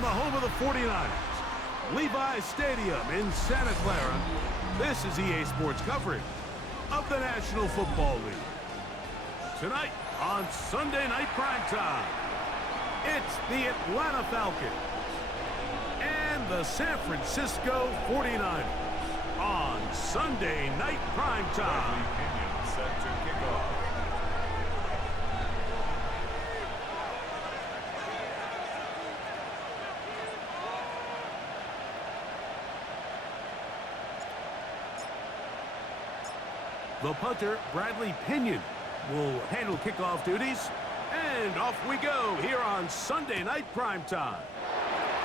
From the home of the 49ers, Levi's Stadium in Santa Clara, this is EA Sports coverage of the National Football League. Tonight on Sunday Night Primetime, it's the Atlanta Falcons and the San Francisco 49ers on Sunday Night Primetime. Set to kick off. The punter, Bradley Pinion, will handle kickoff duties. And off we go here on Sunday Night Primetime.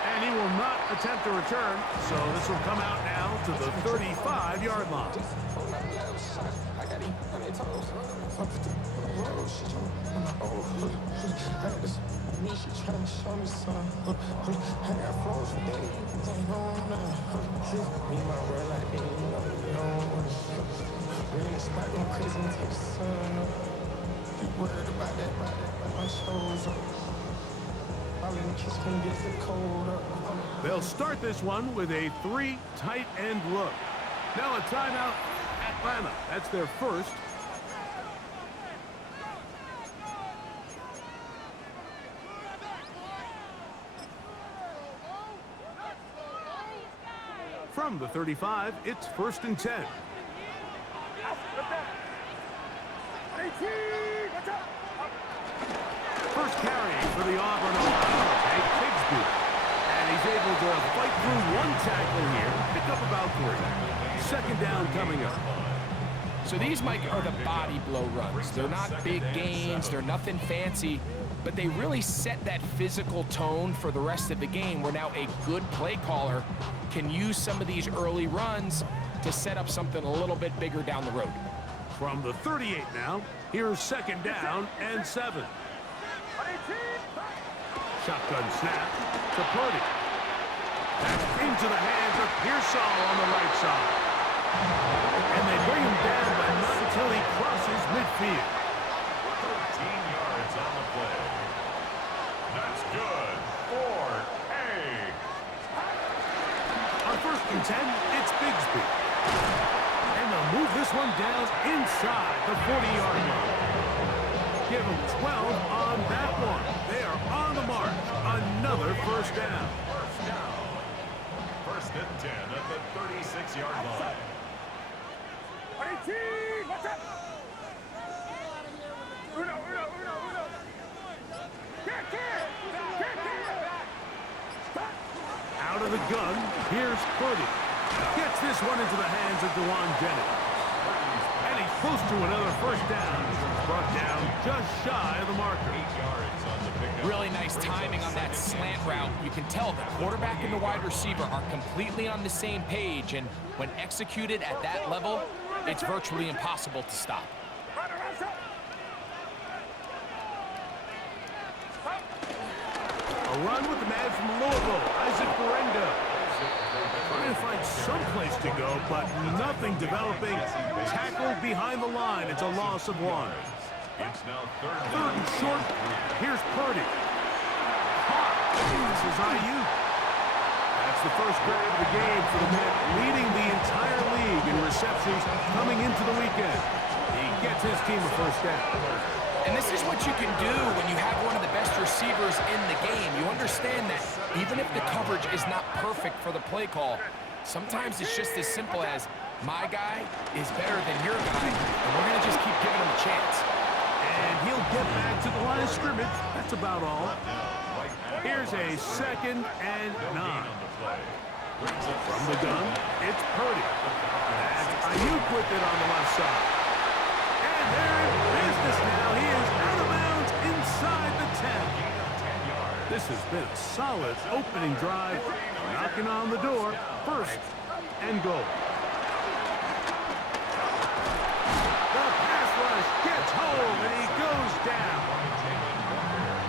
And he will not attempt a return, so this will come out now to the 35-yard line. They'll start this one with a 3 tight end look. Now a timeout, Atlanta. That's their first. From the 35, it's 1st and 10. First carry for the Auburn offense, Hank Bigsby. And he's able to fight through one tackle here, pick up about 3. Second down coming up. So these, Mike, are the body blow runs. They're not big gains, they're nothing fancy, but they really set that physical tone for the rest of the game where now a good play caller can use some of these early runs to set up something a little bit bigger down the road. From the 38 now, here's 2nd down and 7. Shotgun snap to Purdy. That's into the hands of Pearsall on the right side. And they bring him down, but not until he crosses midfield. 13 yards on the play. That's good for A. On 1st and 10, it's Bigsby. And they'll move this one down inside the 40-yard line. Give them 12 on that one. They are on the march. Another 1st down. 1st and 10 at the 36-yard line. Out of the gun, here's Purdy. Gets this one into the hands of Dewan Jennings. And he's close to another 1st down. He's brought down just shy of the marker. 8 yards on the pickup. Really nice timing on that slant route. You can tell the quarterback and the wide receiver are completely on the same page, and when executed at that level, it's virtually impossible to stop. A run with the man from Louisville, Isaac Berendo. Trying to find some place to go, but nothing developing. Tackled behind the line. It's a loss of 1. It's now 3rd and short. Here's Purdy. This is IU. That's the first grade of the game for the man leading the entire league in receptions coming into the weekend. He gets his team a 1st down. And this is what you can do when you have one of the best receivers in the game. You understand that even if the coverage is not perfect for the play call, sometimes it's just as simple as my guy is better than your guy, and we're going to just keep giving him a chance. And he'll get back to the line of scrimmage. That's about all. Here's a 2nd and 9. From the gun, it's Purdy. That's Ayuk with it on the left side. And they're in business now. He is out of bounds inside the 10. This has been a solid opening drive. Knocking on the door. 1st and goal. The pass rush gets home, and he goes down.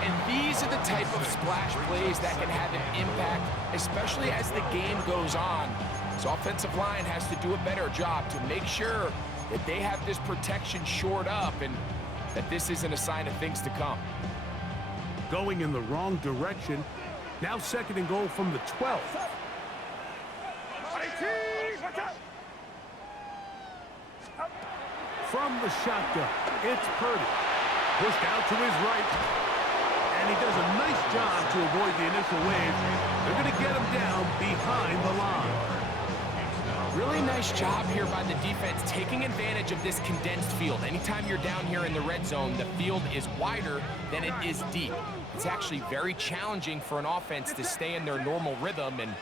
And these are the type of splash plays that can have an impact, especially as the game goes on. So offensive line has to do a better job to make sure that they have this protection shored up and that this isn't a sign of things to come. Going in the wrong direction, Now second and goal from the 12. From the shotgun, it's Purdy. Pushed out to his right. And he does a nice job to avoid the initial wave. They're going to get him down behind the line. Really nice job here by the defense, taking advantage of this condensed field. Anytime you're down here in the red zone, the field is wider than it is deep. It's actually very challenging for an offense to stay in their normal rhythm, and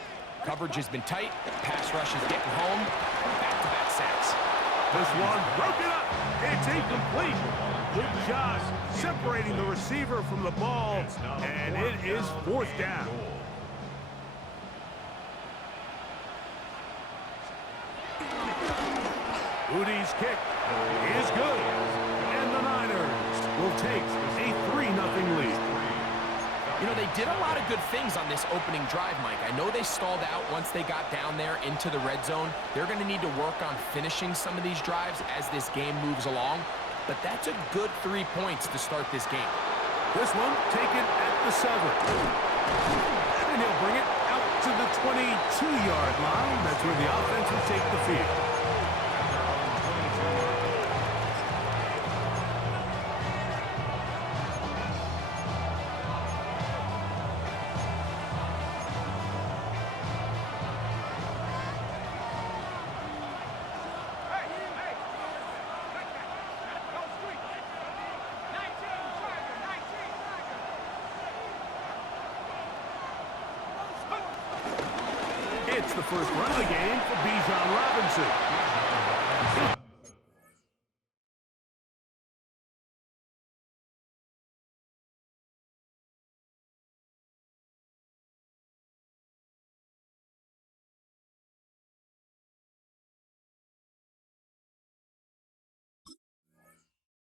coverage has been tight. Pass rush is getting home. Back-to-back sacks. This one broken up. It's incomplete. Good job separating the receiver from the ball, and it is fourth down. Udy's kick is good, and the Niners will take a 3-0 lead. You know, they did a lot of good things on this opening drive, Mike. I know they stalled out once they got down there into the red zone. They're going to need to work on finishing some of these drives as this game moves along, but that's a good 3 points to start this game. This one taken at the 7. And he'll bring it out to the 22-yard line. That's where the offense will take the field. It's the first run of the game for Bijan Robinson.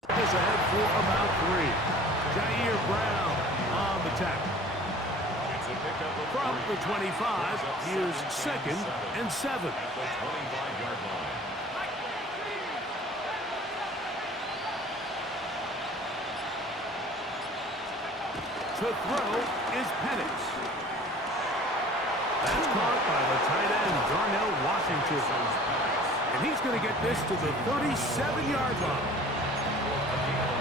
Is ahead for about 3. Jair Brown on the tackle. From the 25, here's second and 7. To throw is Penix. That's caught by the tight end, Darnell Washington. And he's going to get this to the 37-yard line.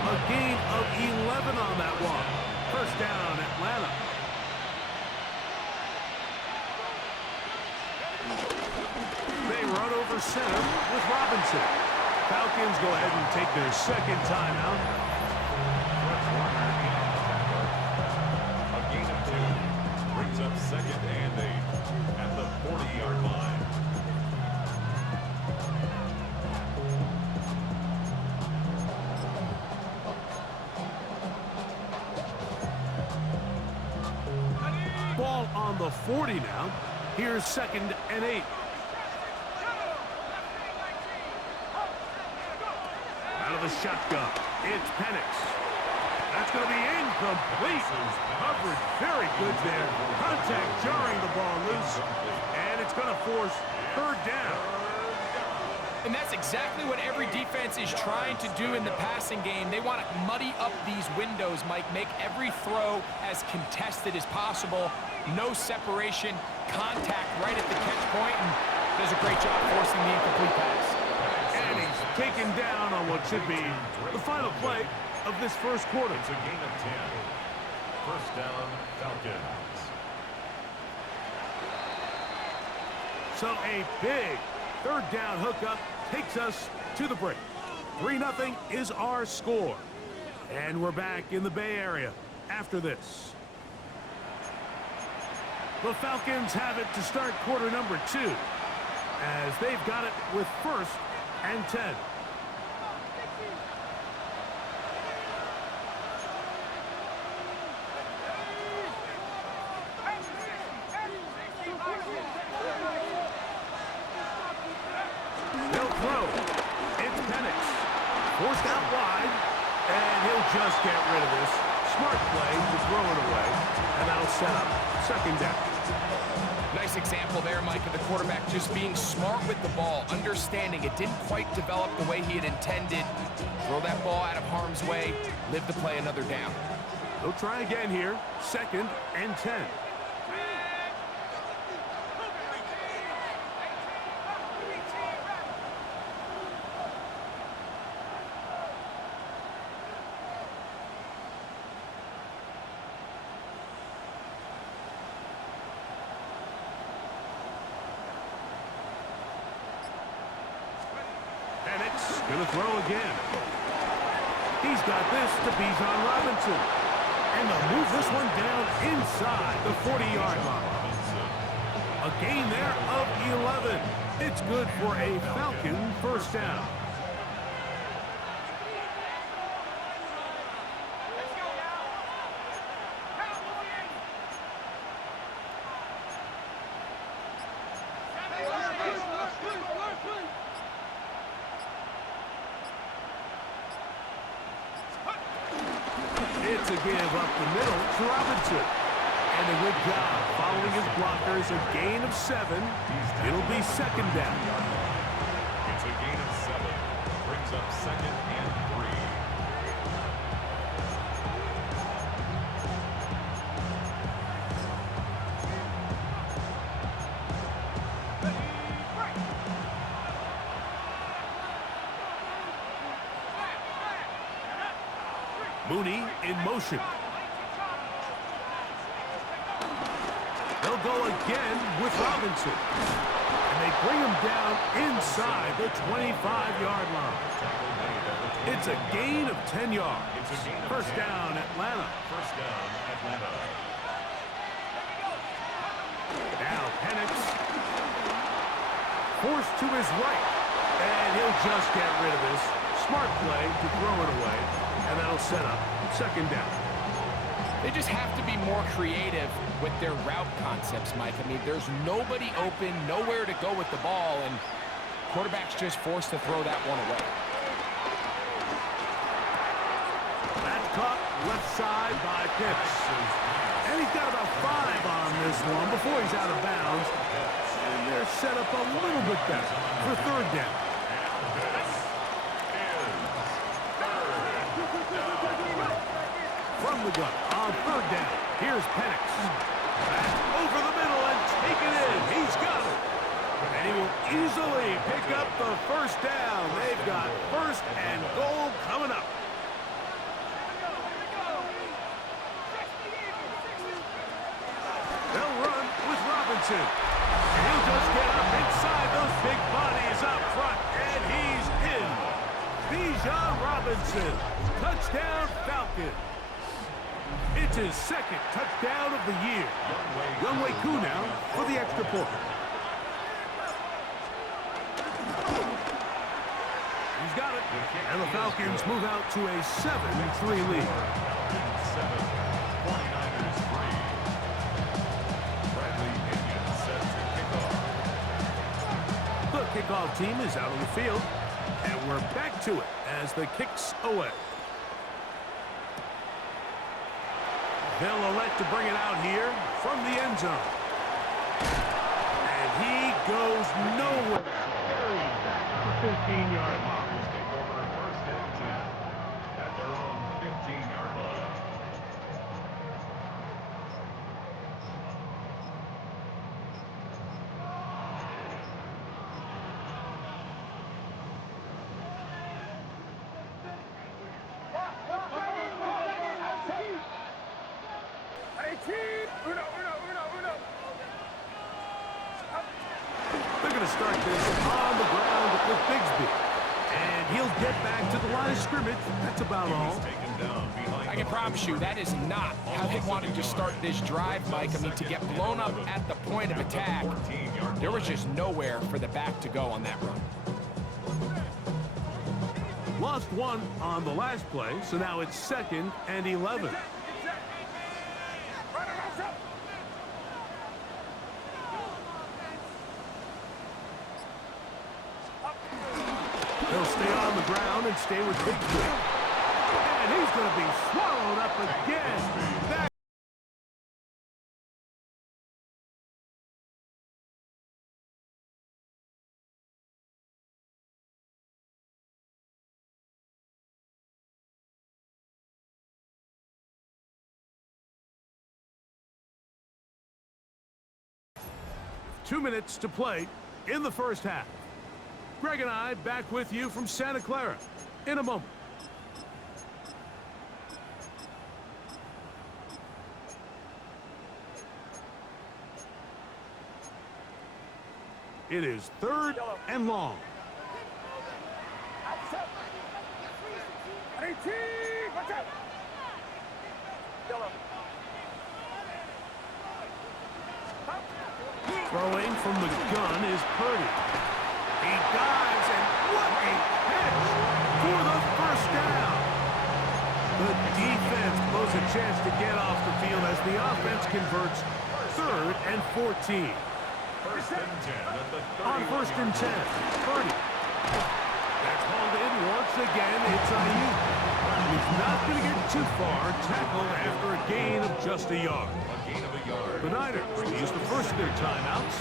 A gain of 11 on that one. First down, Atlanta. They run over center with Robinson. Falcons go ahead and take their second timeout. A gain of 2 brings up second and 8 at the 40-yard line. Ball on the 40 now. Here's second and 8. Out of the shotgun, it's Penix. That's going to be incomplete. Coverage very good there. Contact jarring the ball loose, and it's going to force third down. And that's exactly what every defense is trying to do in the passing game. They want to muddy up these windows, Mike, make every throw as contested as possible. No separation, contact right at the catch point, and does a great job forcing the incomplete pass. And he's taken down on what should be the final play of this first quarter. It's a gain of 10. First down, Falcons. So a big third down hookup takes us to the break. 3-0 is our score. And we're back in the Bay Area after this. The Falcons have it to start quarter number 2, as they've got it with first and 10. They'll throw. It's Penix. Forced out wide, and he'll just get rid of this. Smart play to throw it away, and that'll set up second down. Nice example there, Mike, of the quarterback just being smart with the ball, understanding it didn't quite develop the way he had intended. Throw that ball out of harm's way, live to play another down. They'll try again here, second and 10. Gonna throw again. He's got this to Bijan Robinson. And they'll move this one down inside the 40-yard line. A gain there of 11. It's good for a Falcon first down. It's a give up the middle to Robinson. And a good job following his blockers, a gain of 7. It'll be second down. It's a gain of 7. Brings up second and 3. Mooney in motion. They'll go again with Robinson. And they bring him down inside the 25-yard line. It's a gain of 10 yards. First down, Atlanta. First down, Atlanta. Now Penix. Forced to his right. And he'll just get rid of this. Smart play to throw it away. And that'll set up second down. They just have to be more creative with their route concepts, Mike. I mean, there's nobody open, nowhere to go with the ball, and quarterback's just forced to throw that one away. That's caught left side by Pitts. And he's got about 5 on this one before he's out of bounds. And they're set up a little bit better for third down. From the gun on third down. Here's Penix. Back over the middle and take it in. He's got it. And he will easily pick up the first down. They've got first and goal coming up. They'll run with Robinson. And he'll just get up inside those big bodies up front. And he's in. Bijan Robinson. Touchdown Falcon. It's his second touchdown of the year. Younghoe Koo now for the extra point. He's got it. And the Falcons move out to a 7-3 lead. 7, 49ers 3. Bradley Pinion set to kick off. The kickoff team is out on the field. And we're back to it as the kick's away. They'll elect to bring it out here from the end zone. And he goes nowhere. Carries that 15-yard line. Take over first and 10 at their own 15-yard line. They're going to start this on the ground with Bigsby. And he'll get back to the line of scrimmage. That's about all. Taken down behind I can promise you that is not how they wanted to start this drive, Mike. I mean, to get blown up at the point of attack, there was just nowhere for the back to go on that run. Lost one on the last play, so now it's 2nd and 11. He'll stay on the ground and stay with Bigsby. And he's going to be swallowed up again. That Two minutes to play in the first half. Greg and I back with you from Santa Clara in a moment. It is 3rd and long. Throwing from the gun is Purdy. He dives, and what a catch for the first down. The defense blows a chance to get off the field as the offense converts 3rd and 14. On 1st and 10, Purdy. That's hauled in once again. It's Ayuk. He's not going to get too far. Tackled after a gain of just a yard. The Niners use the first of their timeouts,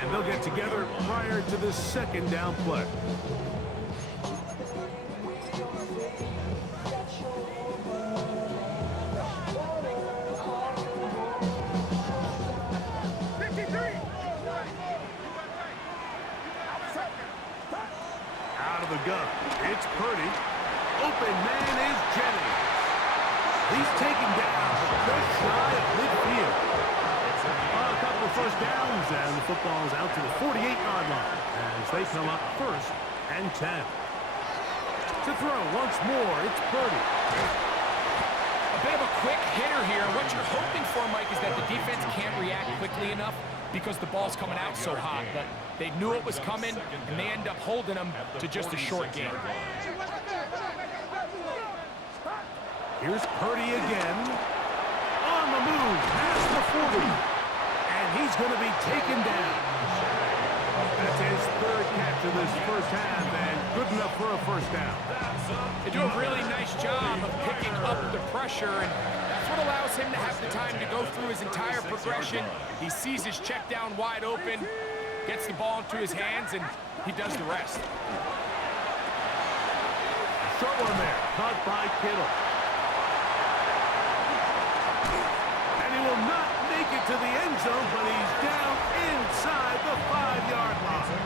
and they'll get together prior to this 2nd down play. Out of the gun, it's Purdy. Open man is Jennings. He's taken down just shy of midfield. A couple of first downs, and the football is out to the 48-yard line as they come up 1st and 10. To throw once more, it's Purdy. A bit of a quick hitter here. What you're hoping for, Mike, is that the defense can't react quickly enough because the ball's coming out so hot. But they knew it was coming, and they end up holding them to just a short gain. Here's Purdy again. On the move, past the 40. And he's going to be taken down. That's his 3rd catch of this first half, and good enough for a first down. They do a really nice job of picking up the pressure, and that's what allows him to have the time to go through his entire progression. He sees his check down wide open, gets the ball into his hands, and he does the rest. Short one there, caught by Kittle. And he will not make it to the end zone, but he's down inside the 5-yard line.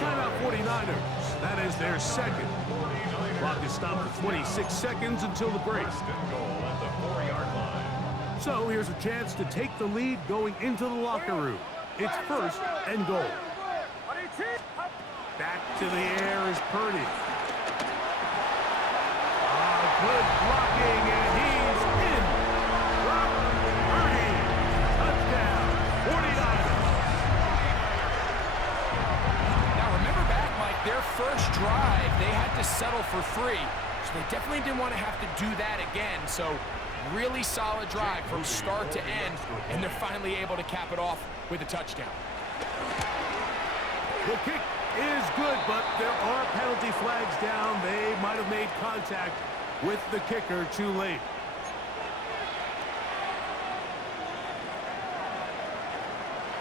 Timeout 49ers. That is their 2nd. Clock is stopped at 26 seconds until the break. So here's a chance to take the lead going into the locker room. It's 1st and goal. Back to the air is Purdy. Good blocking, and he's in. Purdy, touchdown, 49ers. Now remember back, Mike, their first drive, they had to settle for 3. So they definitely didn't want to have to do that again. So really solid drive from start to end, and they're finally able to cap it off with a touchdown. The kick is good, but there are penalty flags down. They might have made contact with the kicker too late.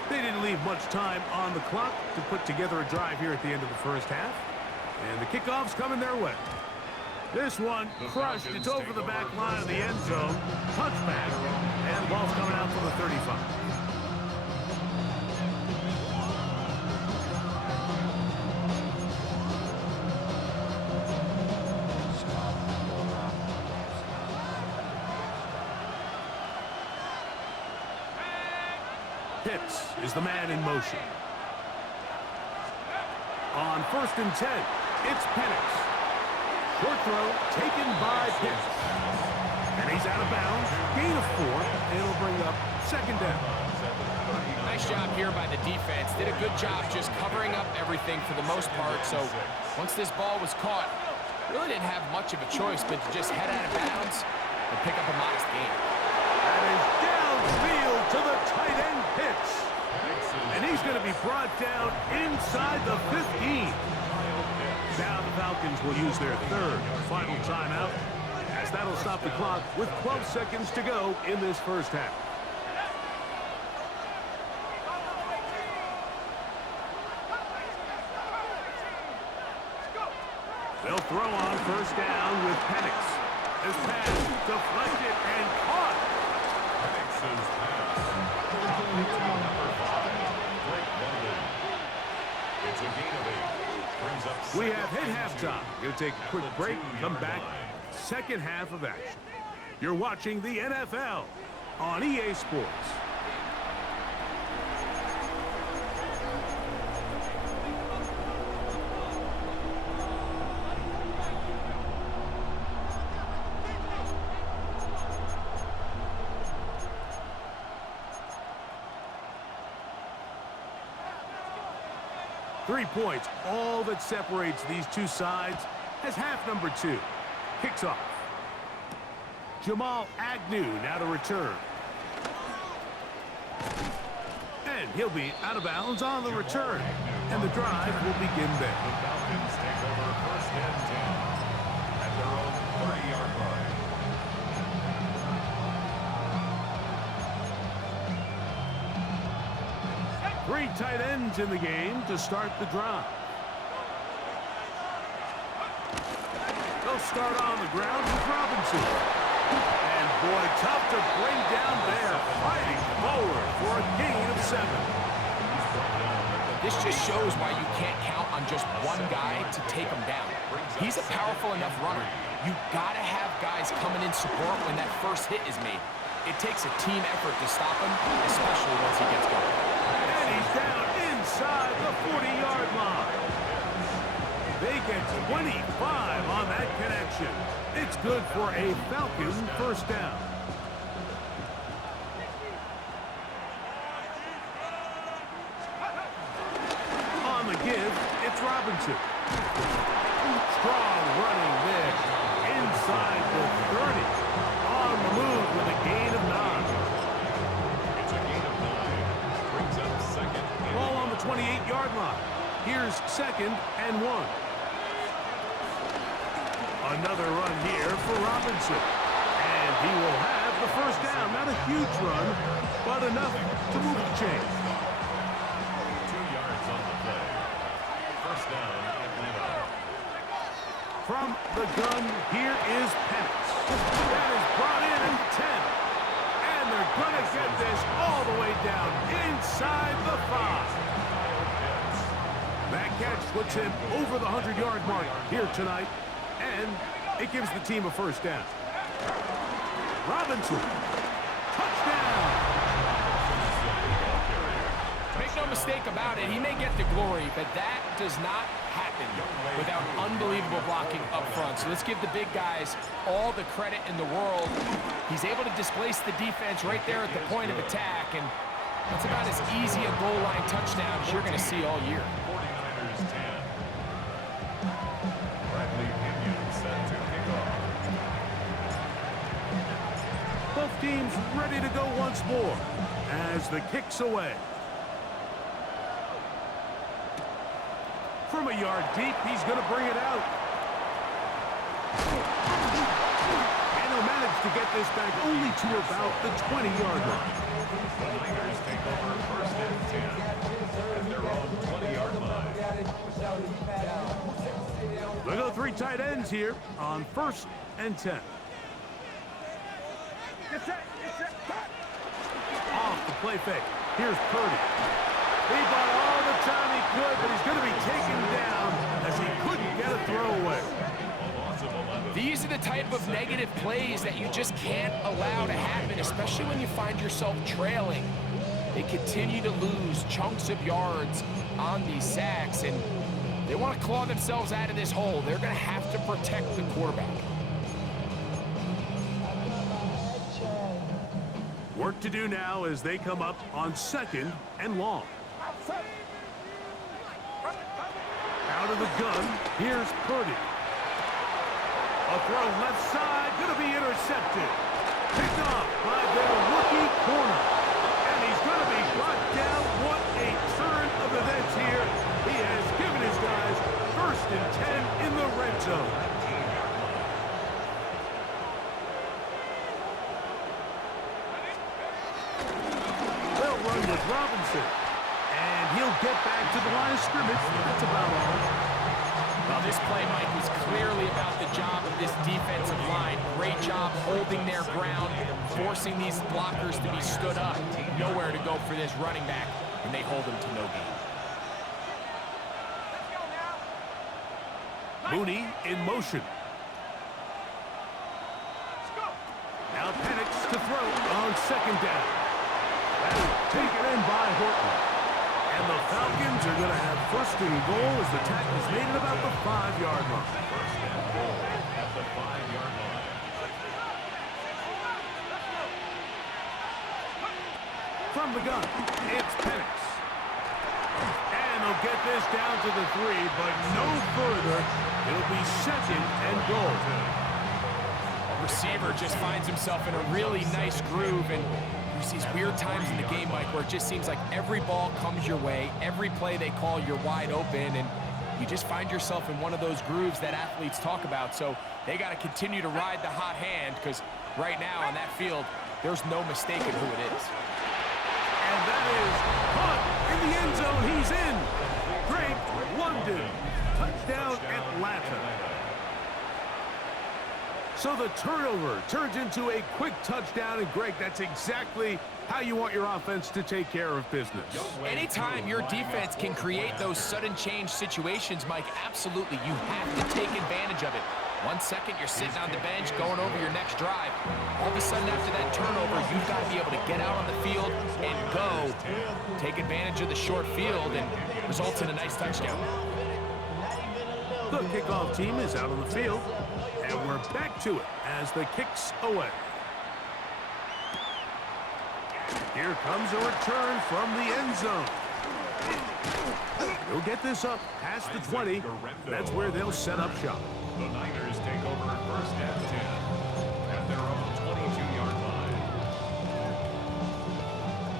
They didn't leave much time on the clock to put together a drive here at the end of the first half. And the kickoff's coming their way. This one crushed. It's over the back line of the end zone. Touchback. And the ball's coming out to the 35. Pitts is the man in motion. On 1st and 10, it's Penix. Short throw taken by Pitts. And he's out of bounds. Gain of 4. It'll bring up 2nd down. Nice job here by the defense. Did a good job just covering up everything for the most part. So once this ball was caught, really didn't have much of a choice but to just head out of bounds and pick up a modest gain. That is downfield to the tight end Pitts. And he's going to be brought down inside the 15. Now the Falcons will use their 3rd and final timeout, as that'll stop the clock with 12 seconds to go in this first half. They'll throw on 1st down with Penix. This pass deflected and caught. Penix's pass. Number 5, Blake London. It's a gain of 8. Brings up We have hit halftime. Going to take a quick break. Come back. 2nd half of action. You're watching the NFL on EA Sports. 3 points, all that separates these two sides, as half number 2 kicks off. Jamal Agnew now to return. And he'll be out of bounds on the return. And the drive will begin there. The Falcons take over first and 10 at their own 30-yard line. Three tight ends in the game to start the drive. They'll start on the ground with Robinson. And boy, tough to bring down there, fighting forward for a gain of 7. This just shows why you can't count on just one guy to take him down. He's a powerful enough runner. You gotta have guys coming in support when that first hit is made. It takes a team effort to stop him, especially once he gets going. And he's down inside the 40-yard line. They get 25 on that connection. It's good for a Falcon first down. On the give, it's Robinson. Strong running there. Inside the 30. On the move with a gain of 9. It's a gain of 9. Brings up second. Ball on the 28-yard line. Here's 2nd and 1. Another run here for Robinson. And he will have the first down. Not a huge run, but enough to move the chains. 2 yards on the play. First down, Atlanta. From the gun, here is Penix. That is brought in at 10. And they're going to get this all the way down inside the 5. That catch puts him over the 100-yard mark here tonight. And it gives the team a first down. Robinson. Touchdown. Make no mistake about it, he may get the glory, but that does not happen without unbelievable blocking up front. So let's give the big guys all the credit in the world. He's able to displace the defense right there at the point of attack, and that's about as easy a goal line touchdown as you're going to see all year. 49ers 10. Bradley Pinion set to kick off. Both teams ready to go once more as the kick's away. From a yard deep, he's going to bring it out. And he'll manage to get this back only to about the 20-yard line. The Niners take over first and 10 at their own 20-yard line. They go 3 tight ends here on first and 10. Off the play fake. Here's Purdy. He bought all the time he could, but he's going to be taken down as he couldn't get a throwaway. These are the type of negative plays that you just can't allow to happen, especially when you find yourself trailing. They continue to lose chunks of yards on these sacks, and they want to claw themselves out of this hole. They're going to have to protect the quarterback. Work to do now as they come up on 2nd and long. Out of the gun, here's Purdy. A throw left side, going to be intercepted. Picked off by their rookie corner. And he's going to be brought down. What a turn of events here. He has given his guys first and 10 in the red zone. They'll run with Robinson. And he'll get back to the line of scrimmage. That's about all. Well, this play, Mike, was clearly about the job of this defensive line. Great job holding their ground, forcing these blockers to be stood up. Nowhere to go for this running back, and they hold him to no gain. Mooney in motion. Now Penix to throw on 2nd down. That's taken in by Horton. And the Falcons are going to have first and goal as the tackle is made at about the 5-yard line. First and goal at the 5-yard line. From the gun, it's Penix. And they'll get this down to the 3, but no further. It'll be second and goal. Receiver just finds himself in a really nice groove, and there's these weird times in the game, Mike, where it just seems like every ball comes your way, every play they call, you're wide open, and you just find yourself in one of those grooves that athletes talk about. So they got to continue to ride the hot hand, because right now on that field, there's no mistaking who it is. And that is caught in the end zone. He's in. Drake London. Touchdown, Atlanta. So the turnover turns into a quick touchdown, and Greg, that's exactly how you want your offense to take care of business. Anytime your defense can create those sudden change situations, Mike, absolutely, you have to take advantage of it. 1 second, you're sitting on the bench, going over your next drive. All of a sudden, after that turnover, you've got to be able to get out on the field and go. Take advantage of the short field, and results in a nice touchdown. The kickoff team is out on the field, and we're back to it as the kick's away. Here comes a return from the end zone. He'll get this up past the 20. That's where they'll set up shop. The Niners take over first and 10 at their own 22-yard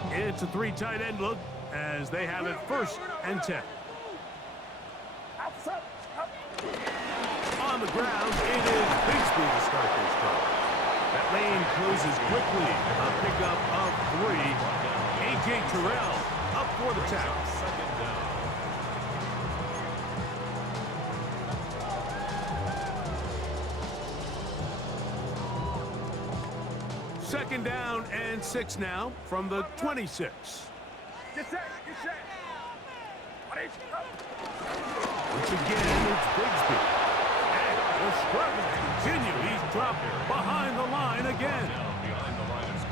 line. It's a 3 tight end look as they have it first and 10. On the ground, it is Bigsby to start this drive. That lane closes quickly. A pickup of 3. A.J. Terrell up for the tackle. Second down. Second down and 6 now from the 26. Once again, it's Bigsby. And the struggle continues. He's dropped behind the line again.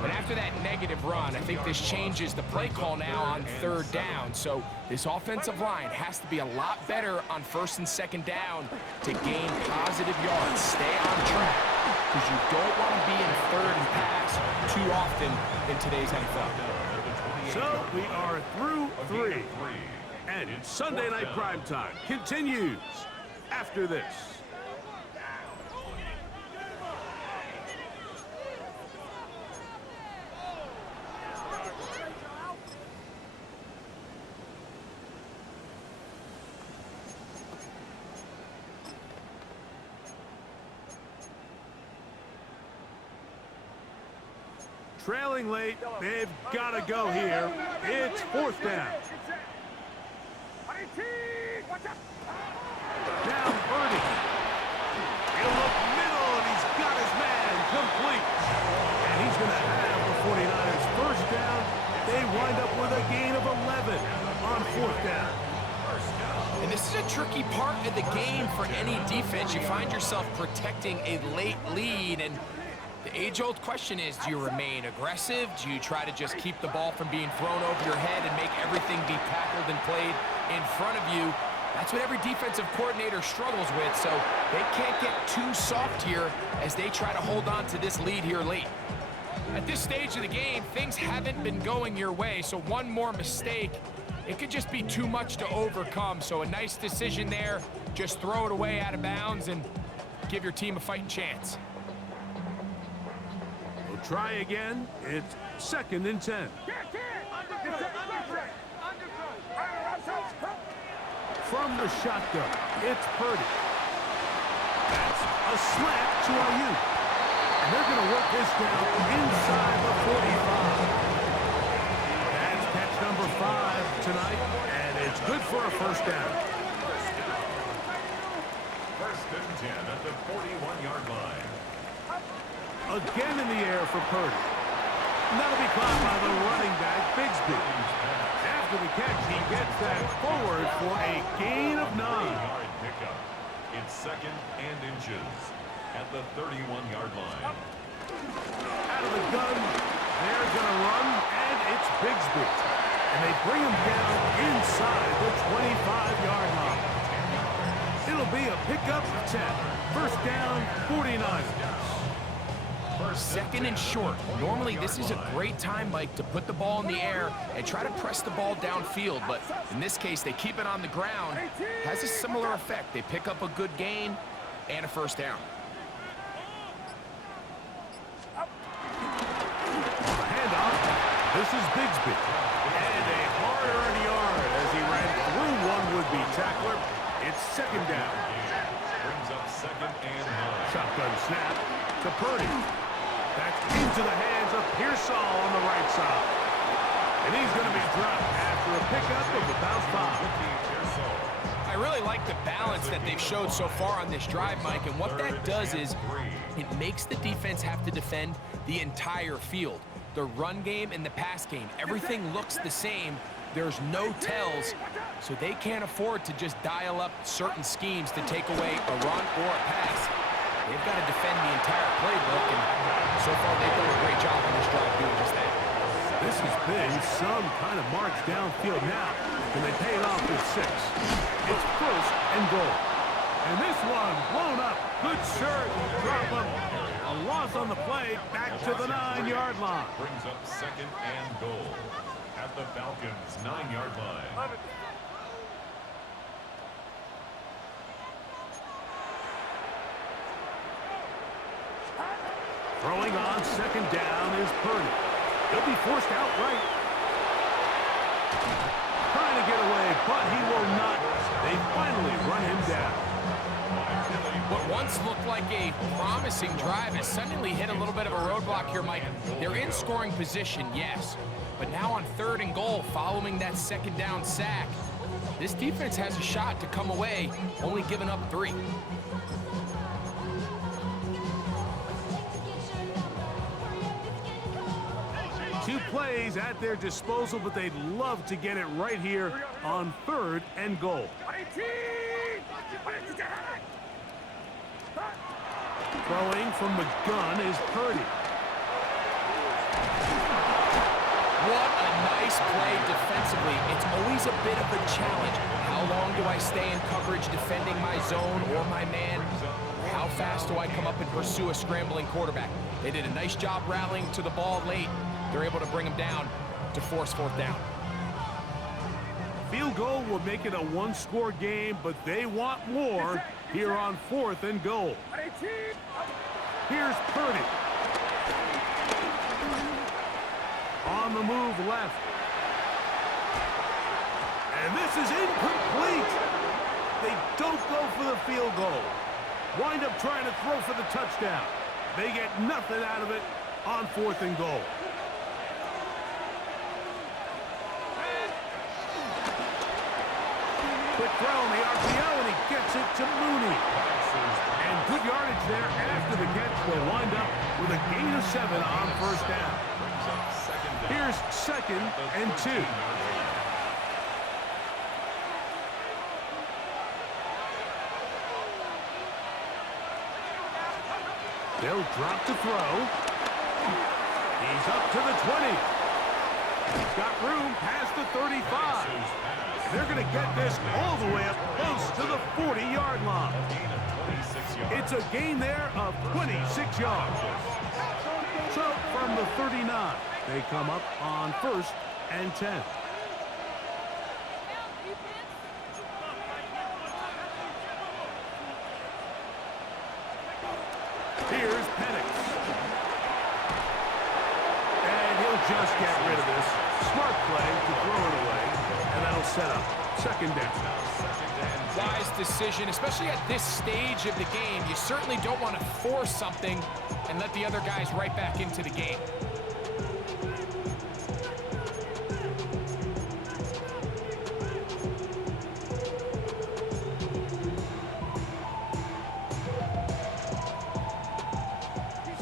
And after that negative run, I think this changes the play call now on third down. So this offensive line has to be a lot better on first and second down to gain positive yards. Stay on track, because you don't want to be in third and pass too often in today's NFL. So we are through 3. And Sunday Night Primetime continues after this. Trailing late, they've got to go here. It's fourth down. Now Purdy. He'll look middle, and he's got his man complete. And he's going to have the 49ers first down. They wind up with a gain of 11 on fourth down. And this is a tricky part of the game for any defense. You find yourself protecting a late lead, and the age-old question is, do you remain aggressive? Do you try to just keep the ball from being thrown over your head and make everything be tackled and played in front of you? That's what every defensive coordinator struggles with, so they can't get too soft here as they try to hold on to this lead here late. At this stage of the game, things haven't been going your way, so one more mistake, it could just be too much to overcome. So a nice decision there. Just throw it away out of bounds and give your team a fighting chance. We'll try again. It's second and 10. From the shotgun, it's Purdy. That's a slant to Ayuk. And they're going to work this down inside the 45. That's catch number 5 tonight, and it's good for a first down. First and 10 at the 41-yard line. Again in the air for Purdy. And that'll be caught by the running back, Bigsby. After the catch, he gets that forward for a gain of 9. Pickup. It's second and inches at the 31-yard line. Out of the gun, they're going to run, and it's Bigsby. And they bring him down inside the 25-yard line. It'll be a pickup of 10. First down, 49ers. Second and short. Normally, this is a great time, Mike, to put the ball in the air and try to press the ball downfield. But in this case, they keep it on the ground. Has a similar effect. They pick up a good gain and a first down. Handoff. This is Bigsby. And a hard-earned yard as he ran through one would-be tackler. It's second down. Brings up second and 9. Shotgun snap to Purdy. That's into the hands of Pearsall on the right side. And he's going to be dropped after a pickup of about 5. I really like the balance that they've showed so far on this drive, Mike, and what that does is it makes the defense have to defend the entire field. The run game and the pass game, everything looks the same. There's no tells, so they can't afford to just dial up certain schemes to take away a run or a pass. They've got to defend the entire playbook, and so far they've done a great job on this drive doing just that. This has been some kind of march downfield now. Can they pay it off with 6? It's first and goal. And this one blown up. Good shirt. Drop him. A loss on the play. Back to the 9-yard line. Brings up second and goal at the Falcons' 9-yard line. Throwing on second down is Purdy. He'll be forced outright. Trying to get away, but he will not. They finally run him down. What once looked like a promising drive has suddenly hit a little bit of a roadblock here, Mike. They're in scoring position, yes. But now on third and goal, following that second down sack, this defense has a shot to come away, only giving up 3. 2 plays at their disposal, but they'd love to get it right here on third and goal. Throwing from the gun is Purdy. What a nice play defensively. It's always a bit of a challenge. How long do I stay in coverage defending my zone or my man? How fast do I come up and pursue a scrambling quarterback? They did a nice job rallying to the ball late. They're able to bring him down to force fourth down. Field goal will make it a 1-score game, but they want more here on fourth and goal. Here's Purdy. On the move left. And this is incomplete. They don't go for the field goal. Wind up trying to throw for the touchdown. They get nothing out of it on fourth and goal. Quick throw on the RPO, and he gets it to Mooney. And good yardage there after the catch. Will wind up with a gain of 7 on first down. Here's second and 2. They'll drop to throw. He's up to the 20. He's got room past the 35. They're going to get this all the way up close to the 40-yard line. It's a gain there of 26 yards. So from the 39, they come up on first and 10. Here's Penix. And he'll just get rid of this. Smart play to throw it away. And that'll set up second down. Wise decision, especially at this stage of the game. You certainly don't want to force something and let the other guys right back into the game.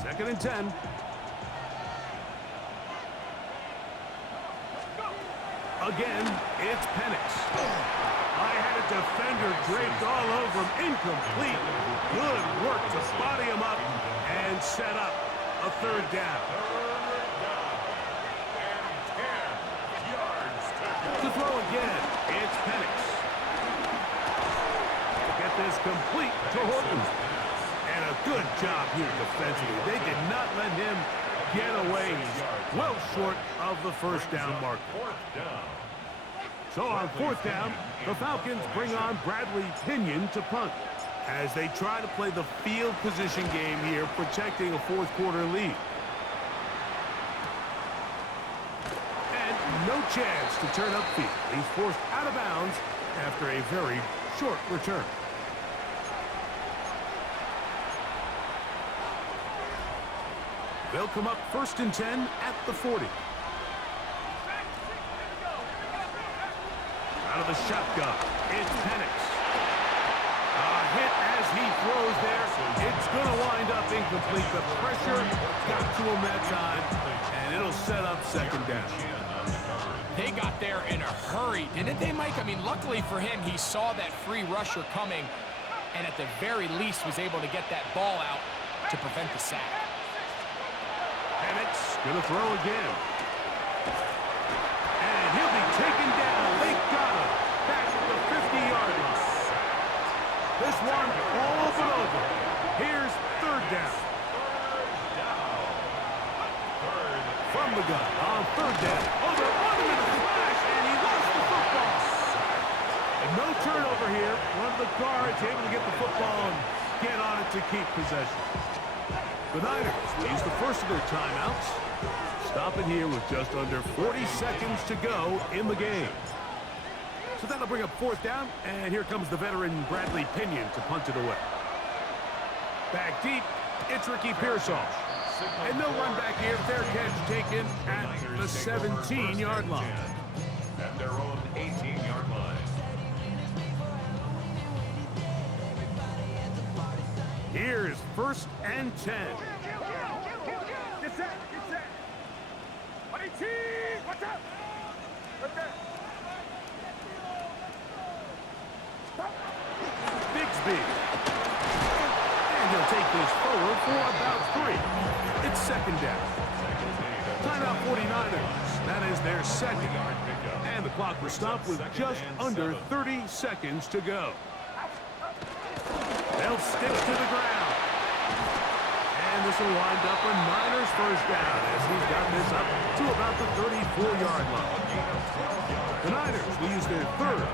Second and 10. Again, it's Penix. I had a defender draped all over him. Incomplete. Good work to body him up and set up a third down. To throw again, it's Penix. To get this complete to Horton. And And a good job here defensively. They did not let him get away. He's well short of the first down marker. So on fourth down, the Falcons bring on Bradley Pinion to punt as they try to play the field position game here, protecting a fourth quarter lead. And no chance to turn upfield. He's forced out of bounds after a very short return. They'll come up 1st and 10 at the 40. Out of the shotgun, it's Penix. A hit as he throws there. It's going to wind up incomplete. The pressure got to him that time, and it'll set up 2nd down. They got there in a hurry, didn't they, Mike? I mean, luckily for him, he saw that free rusher coming, and at the very least was able to get that ball out to prevent the sack. Penix going to throw again. And he'll be taken down. They got him back at the 50-yard line. This one all but over. Here's 3rd down. From the gun on 3rd down. Oh, they're on him in a flash, and he lost the football. And no turnover here. One of the guards able to get the football and get on it to keep possession. The Niners use the first of their timeouts. Stop it here with just under 40 seconds to go in the game. So that'll bring up 4th down, and here comes the veteran Bradley Pinion to punt it away. Back deep, it's Ricky Pearsall. And no run back here. Fair catch taken at the 17-yard line. At their own 18-yard line. Here's 1st and 10. Get set. Watch out. Right there. Bigsby. And he'll take this forward for about 3. It's 2nd down. Timeout 49ers. That is their 2nd. And the clock will stop with just under 30 seconds to go. They'll stick to the ground. And this will wind up a Niners 1st down as he's got this up to about the 34-yard line. The Niners will use their 3rd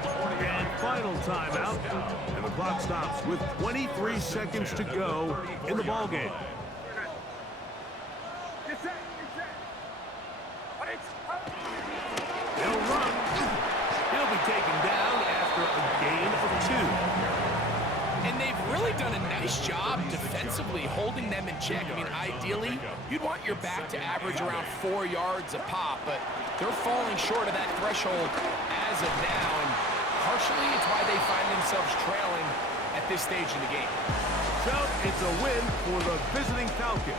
and final timeout, and the clock stops with 23 seconds to go in the ballgame. They'll run. He'll be taken down after a gain of 2. And they've really done a nice job defensively holding them in check. I mean, ideally, you'd want your back to average around 4 yards a pop, but they're falling short of that threshold as of now, and partially it's why they find themselves trailing at this stage in the game. So it's a win for the visiting Falcons.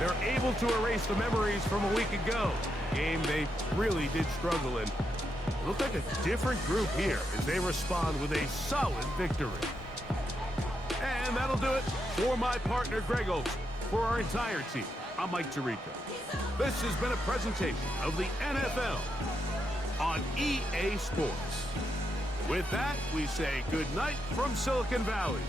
They're able to erase the memories from a week ago. Game they really did struggle in. It looked like a different group here as they respond with a solid victory. And that'll do it for my partner, Greg Olson. For our entire team, I'm Mike Tirico. This has been a presentation of the NFL on EA Sports. With that, we say good night from Silicon Valley.